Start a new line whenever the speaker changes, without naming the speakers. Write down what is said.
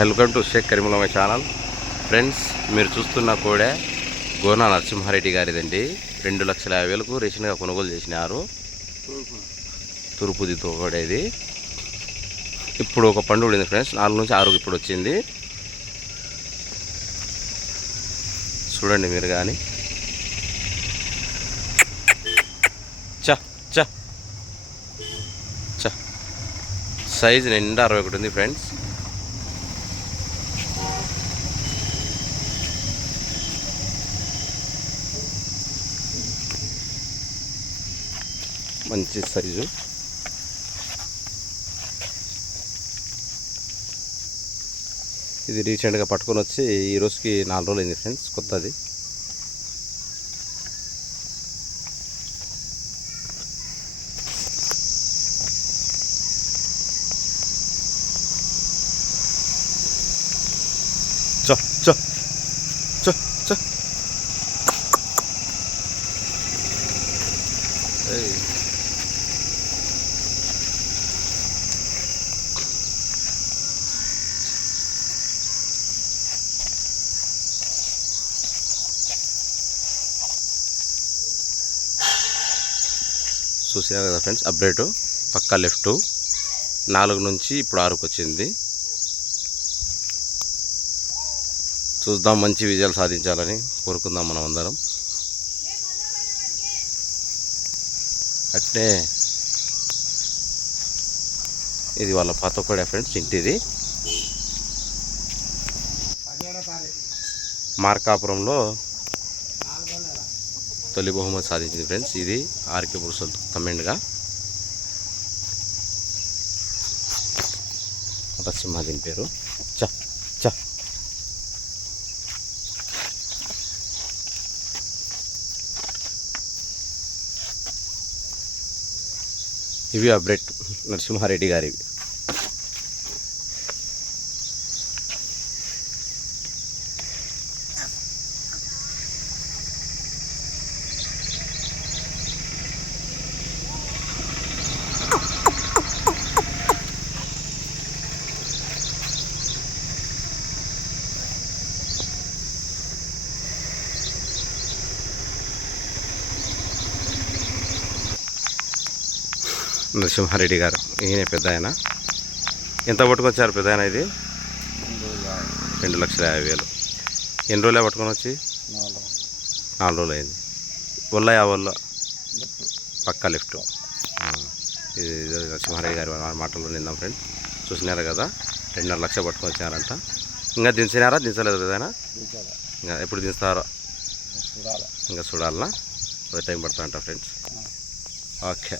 Welcome to Shaik Karimulamma channel. Friends మీరు చూస్తున్న కోడే గోనా నరసింహారెడ్డి గారిదండి. రెండు లక్షల యాభై వేలకు రీసెంట్గా కొనుగోలు చేసినారు. తూర్పుది తోడేది ఇప్పుడు ఒక పండు ఉండింది ఫ్రెండ్స్ నాలుగు నుంచి ఆరుకి ఇప్పుడు వచ్చింది. చూడండి మీరు కానీ చ చ సైజు నిండా అరవై ఒకటి ఉంది ఫ్రెండ్స్. మంచి సైజు. ఇది రీసెంట్గా పట్టుకొని వచ్చి ఈ రోజుకి నాలుగు రోజులు అయింది ఫ్రెండ్స్ కొత్తది. చ కదా ఫ్రెండ్స్ అప్డేటు పక్కా లెఫ్ట్ నాలుగు నుంచి ఇప్పుడు ఆరుకు వచ్చింది చూద్దాం మంచి విజయాలు సాధించాలని కోరుకుందాం మనం అందరం. అట్లే ఇది వాళ్ళ పాత కూడా ఫ్రెండ్స్ ఇంటిది. మార్కాపురంలో తొలి బహుమతి సాధించింది ఫ్రెండ్స్. ఇది ఆర్కే పురుషులు కమెంట్గా నరసింహ దీని పేరు. చ చ. ఇవి అప్డేట్ నరసింహారెడ్డి గారివి. నరసింహారెడ్డి గారు. ఈయన పెద్ద ఆయన. ఎంత పట్టుకొచ్చారు పెద్ద ఆయన ఇది? రెండు లక్షల యాభై వేలు. ఎన్ని రోజులే పట్టుకొని వచ్చి? నాలుగు రోజులు అయింది. ఒళ్ళ యా ఒళ్ళ? పక్క లెఫ్ట్. ఇది నరసింహారెడ్డి గారి మాటల్లో నిన్నాం ఫ్రెండ్. చూసినారు కదా? రెండున్నర లక్షలు పట్టుకొని వచ్చారంట. ఇంకా దించినారా? దించలేదు పెద్దనా ఇంకా ఎప్పుడు దించుతారో?
చూడాలి.
ఇంకా చూడాలనా? టైం పడుతుందంట ఫ్రెండ్స్. ఓకే.